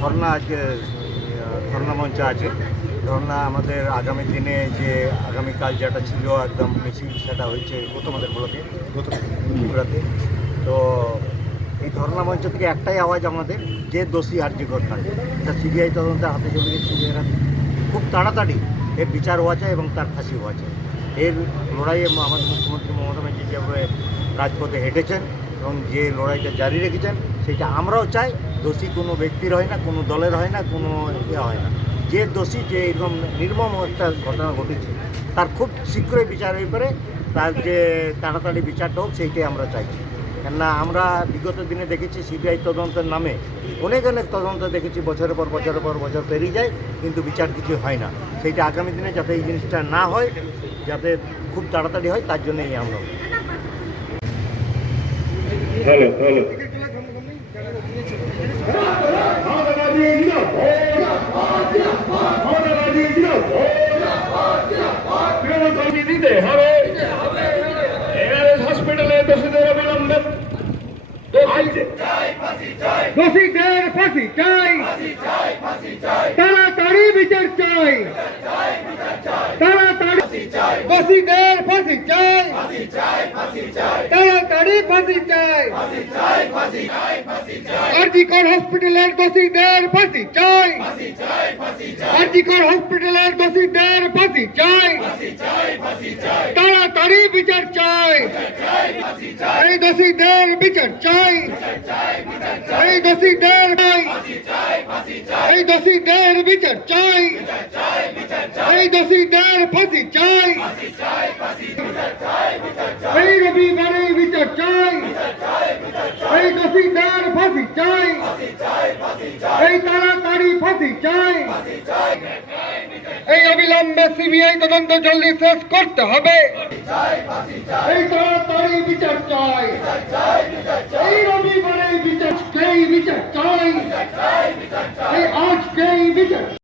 ধর্না আজকে ধর্না মঞ্চ আছে। ধর্না আমাদের আগামী দিনে যে আগামীকাল যেটা ছিল একদম মিছিল, সেটা হয়েছে গত আমাদের ব্লকে গত ত্রিপুরাতে তো এই ধর্না মঞ্চ থেকে একটাই আওয়াজ আমাদের, যে দোষী আর্যিকর কাণ্ডে এটা সিবিআই তদন্তের হাতে চলে গেছে সিবিআই খুব তাড়াতাড়ি এর বিচার হওয়া চাই এবং তার ফাঁসি হওয়া চাই। এর লড়াইয়ে আমাদের মুখ্যমন্ত্রী মমতা ব্যানার্জি যেভাবে রাজপথে হেঁটেছেন এবং যে লড়াইটা জারি রেখেছেন, সেটা আমরাও চাই দোষী কোনো ব্যক্তির হয় না, কোনো দলের হয় না, কোনো ইয়ে হয় না। যে দোষী, যে এরকম নির্মম একটা ঘটনা ঘটেছে, তার খুব শীঘ্রই বিচার হয়ে পারে তার যে তাড়াতাড়ি বিচারটা হোক, সেইটাই আমরা চাইছি। কেননা আমরা বিগত দিনে দেখেছি, সিবিআই তদন্তের নামে অনেক অনেক তদন্ত দেখেছি, বছরের পর বছরের পর বছর পেরিয়ে যায়, কিন্তু বিচার কিছু হয় না। সেইটা আগামী দিনে যাতে এই জিনিসটা না হয়, যাতে খুব তাড়াতাড়ি হয়, তার জন্যই আমরা হ্যালো হ্যালো। দিতে হবে এআরএস হসপিটালে দোষীদের অবিলম্বে। তাড়াতাড়ি বিচার চাই। তাড়াতাড়ি ফাঁসি চাই। তাড়াতাড়ি ফাঁসি চাই। আরজিকর হসপিটালের দোষীদের ফাঁসি চাই। আরজিকর হসপিটালের দোষীদের ফাঁসি চাই। তাড়াতাড়ি বিচার চাই। এই দোষীদের বিচার চাই। এই দোষীদের এই দোষীদের বিচার চাই। এই দোষীদের ফাঁসি চাই। এই দোষীদের ফাঁসি চাই। এই তাড়াতাড়ি ফাঁসি চাই। এই অবিলম্বে সিবিআই তদন্ত জলদি শেষ করতে হবে। এই তাড়াতাড়ি বিচার চাই। এই রবিবারে বিচার কেই বিচার চাই। এই আজকেই বিচার